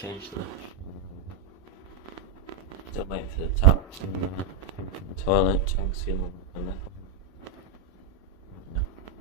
change the wait for the taps and the toilet tank sealing and then